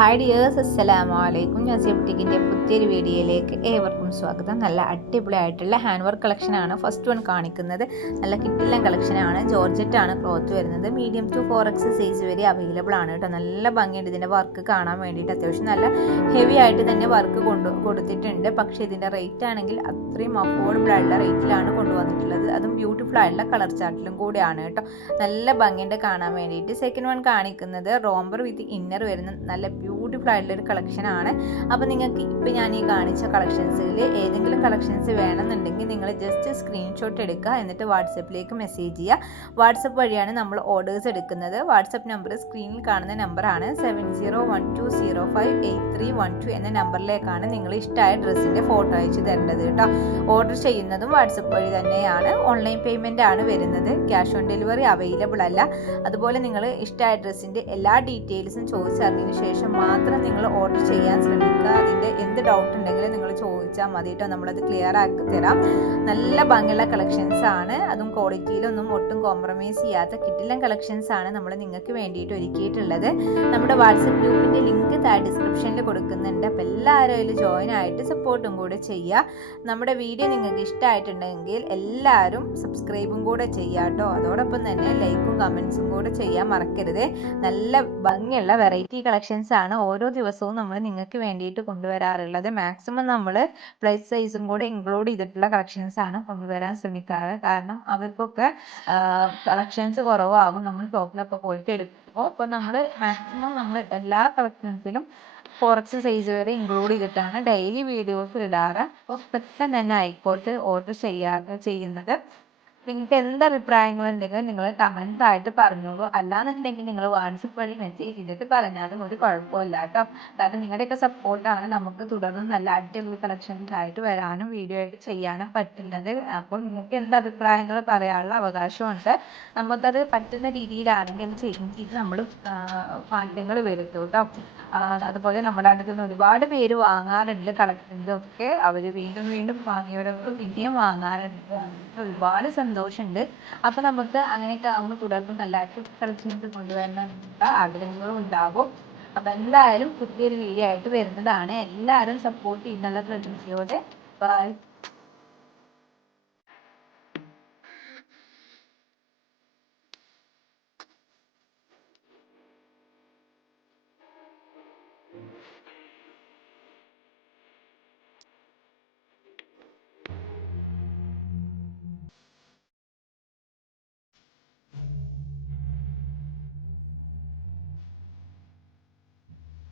Hi dears അസ്സലാമു അലൈക്കും. ഞാൻ സെപ്റ്റിക്കിന്റെ പുതിയൊരു വീഡിയോയിലേക്ക് ഏവർക്കും സ്വാഗതം. നല്ല അടിപൊളിയായിട്ടുള്ള ഹാൻഡ് വർക്ക് കളക്ഷനാണ് ഫസ്റ്റ് വൺ കാണിക്കുന്നത്. നല്ല കിട്ടില്ലൻ കളക്ഷനാണ് ജോർജറ്റാണ് ക്ലോത്ത് വരുന്നത്. Medium to four X size വരെ അവൈലബിൾ ആണ് കേട്ടോ. നല്ല ഭംഗിയുണ്ട് ഇതിന്റെ വർക്ക് കാണാൻ വേണ്ടിയിട്ട്. അത്യാവശ്യം നല്ല ഹെവി ആയിട്ട് തന്നെ വർക്ക് കൊണ്ടു കൊടുത്തിട്ടുണ്ട്. പക്ഷേ ഇതിന്റെ റേറ്റ് ആണെങ്കിൽ അത്രയും അഫോർഡബിൾ ആയിട്ടുള്ള റേറ്റിലാണ് കൊണ്ടുവന്നിട്ടുള്ളത്. അതും ബ്യൂട്ടിഫുൾ ആയിട്ടുള്ള കളർ ചാർട്ടിലും കൂടിയാണ് കേട്ടോ. നല്ല ഭംഗിയുണ്ട് കാണാൻ വേണ്ടിയിട്ട്. സെക്കൻഡ് വൺ കാണിക്കുന്നത് റോംബർ വിത്ത് ഇന്നർ വരുന്ന നല്ല ബ്യൂട്ടിഫുൾ ആയിട്ടുള്ള ഒരു കളക്ഷൻ ആണ്. അപ്പോൾ നിങ്ങൾക്ക് ഇപ്പോൾ ഞാൻ ഈ കാണിച്ച കളക്ഷൻസിൽ ഏതെങ്കിലും കളക്ഷൻസ് വേണമെന്നുണ്ടെങ്കിൽ നിങ്ങൾ ജസ്റ്റ് സ്ക്രീൻഷോട്ട് എടുക്കുക. എന്നിട്ട് വാട്സപ്പിലേക്ക് മെസ്സേജ് ചെയ്യുക. വാട്സപ്പ് വഴിയാണ് നമ്മൾ ഓർഡേഴ്സ് എടുക്കുന്നത്. വാട്സപ്പ് നമ്പർ സ്ക്രീനിൽ കാണുന്ന നമ്പറാണ് seven zero one two zero five eight three one two എന്ന നമ്പറിലേക്കാണ് നിങ്ങൾ ഇഷ്ടമായ ഡ്രസ്സിന്റെ ഫോട്ടോ അയച്ചു തരേണ്ടത് കേട്ടോ. ഓർഡർ ചെയ്യുന്നതും വാട്സപ്പ് വഴി തന്നെയാണ്. ഓൺലൈൻ പേയ്മെന്റ് ആണ് വരുന്നത്. ക്യാഷ് ഓൺ ഡെലിവറി അവൈലബിൾ അല്ല. അതുപോലെ നിങ്ങൾ ഇഷ്ടമായ ഡ്രസ്സിന്റെ എല്ലാ ഡീറ്റെയിൽസും ചോദിച്ചറിഞ്ഞതിന് ശേഷം മാത്രം നിങ്ങൾ ഓർഡർ ചെയ്യാൻ ശ്രമിക്കുക. എന്ത് ഡൗട്ട് ഉണ്ടെങ്കിലും നിങ്ങൾ ചോദിച്ചാൽ മതി കേട്ടോ നമ്മളത് ക്ലിയർ ആക്കി തരാം. നല്ല ഭംഗിയുള്ള കളക്ഷൻസ് ആണ്. അതും ക്വാളിറ്റിയിലൊന്നും ഒട്ടും കോംപ്രമൈസ് ചെയ്യാത്ത കിട്ടില്ലൻ കളക്ഷൻസ് ആണ് നമ്മൾ നിങ്ങൾക്ക് വേണ്ടിയിട്ട് ഒരുക്കിയിട്ടുള്ളത്. നമ്മുടെ വാട്സപ്പ് ഗ്രൂപ്പിന്റെ ലിങ്ക് താഴെ ഡിസ്ക്രിപ്ഷനിൽ കൊടുക്കുന്നുണ്ട്. അപ്പോൾ എല്ലാവരും അതിൽ ജോയിൻ ആയിട്ട് സപ്പോർട്ടും കൂടെ ചെയ്യുക. നമ്മുടെ വീഡിയോ നിങ്ങൾക്ക് ഇഷ്ടമായിട്ടുണ്ടെങ്കിൽ എല്ലാവരും സബ്സ്ക്രൈബും കൂടെ ചെയ്യുക കേട്ടോ അതോടൊപ്പം തന്നെ ലൈക്കും കമൻസും കൂടെ ചെയ്യാൻ മറക്കരുത്. നല്ല ഭംഗിയുള്ള വെറൈറ്റി കളക്ഷൻസ് ആണ് ഓരോ ദിവസവും നമ്മൾ നിങ്ങൾക്ക് വേണ്ടിയിട്ട് കൊണ്ടുവരാറുള്ളത്. മാക്സിമം നമ്മൾ പ്ലസ് സൈസും കൂടെ ഇൻക്ലൂഡ് ചെയ്തിട്ടുള്ള കളക്ഷൻസ് ആണ് കൊണ്ടുവരാൻ ശ്രമിക്കാറ്. കാരണം അവർക്കൊക്കെ കളക്ഷൻസ് കുറവാകും. നമ്മൾ ഷോപ്പിലൊക്കെ പോയിട്ട് എടുക്കുമ്പോൾ അപ്പോൾ നമ്മൾ മാക്സിമം നമ്മൾ എല്ലാ കളക്ഷൻസിലും കുറച്ച് സൈസ് വരെ ഇൻക്ലൂഡ് ചെയ്തിട്ടാണ് ഡെയിലി വീഡിയോസ് ഇടാറ്. അപ്പോൾ പെട്ടെന്ന് തന്നെ ആയിക്കോട്ടെ ഓർഡർ ചെയ്യാറ് ചെയ്യുന്നത്. നിങ്ങൾക്ക് എന്ത് അഭിപ്രായങ്ങളുണ്ടെങ്കിലും നിങ്ങൾ കമൻസ് ആയിട്ട് പറഞ്ഞോളൂ. അല്ലാന്നുണ്ടെങ്കിൽ നിങ്ങൾ വാട്സപ്പ് വഴി മെസ്സേജ് ചെയ്തിട്ട് പറഞ്ഞാലും ഒരു കുഴപ്പമില്ല കേട്ടോ. കാരണം നിങ്ങളുടെയൊക്കെ സപ്പോർട്ടാണ് നമുക്ക് തുടർന്ന് നല്ല അടിപൊളി കളക്ഷൻസ് ആയിട്ട് വരാനും വീഡിയോ ആയിട്ട് ചെയ്യാനും പറ്റുന്നത്. അപ്പോൾ നിങ്ങൾക്ക് എന്ത് അഭിപ്രായങ്ങൾ പറയാനുള്ള അവകാശമുണ്ട്. നമുക്കത് പറ്റുന്ന രീതിയിലാണെങ്കിൽ ചേഞ്ച് ചെയ്ത് നമ്മൾ മാറ്റങ്ങൾ വരുത്തും കേട്ടോ. അതുപോലെ നമ്മുടെ അടുത്ത് നിന്ന് ഒരുപാട് പേര് വാങ്ങാറുണ്ട് കളക്ഷൻസ് ഒക്കെ. അവർ വീണ്ടും വീണ്ടും വാങ്ങിയവരൊക്കെ പിന്നെയും വാങ്ങാറുണ്ട്. ഒരുപാട് സന്തോഷമുണ്ട്. അപ്പോൾ നമുക്ക് അങ്ങനെയൊക്കെ ആകുമ്പോൾ തുടർന്ന് നല്ല കളക്ഷൻസ് കൊണ്ടുവരണമെന്നുള്ള ആഗ്രഹങ്ങളും ഉണ്ടാകും. അപ്പൊ എന്തായാലും പുതിയൊരു വീഡിയോ ആയിട്ട് വരുന്നതാണ്. എല്ലാവരും സപ്പോർട്ട് ചെയ്യുന്നുള്ള പ്രതീക്ഷയോടെ. ബൈ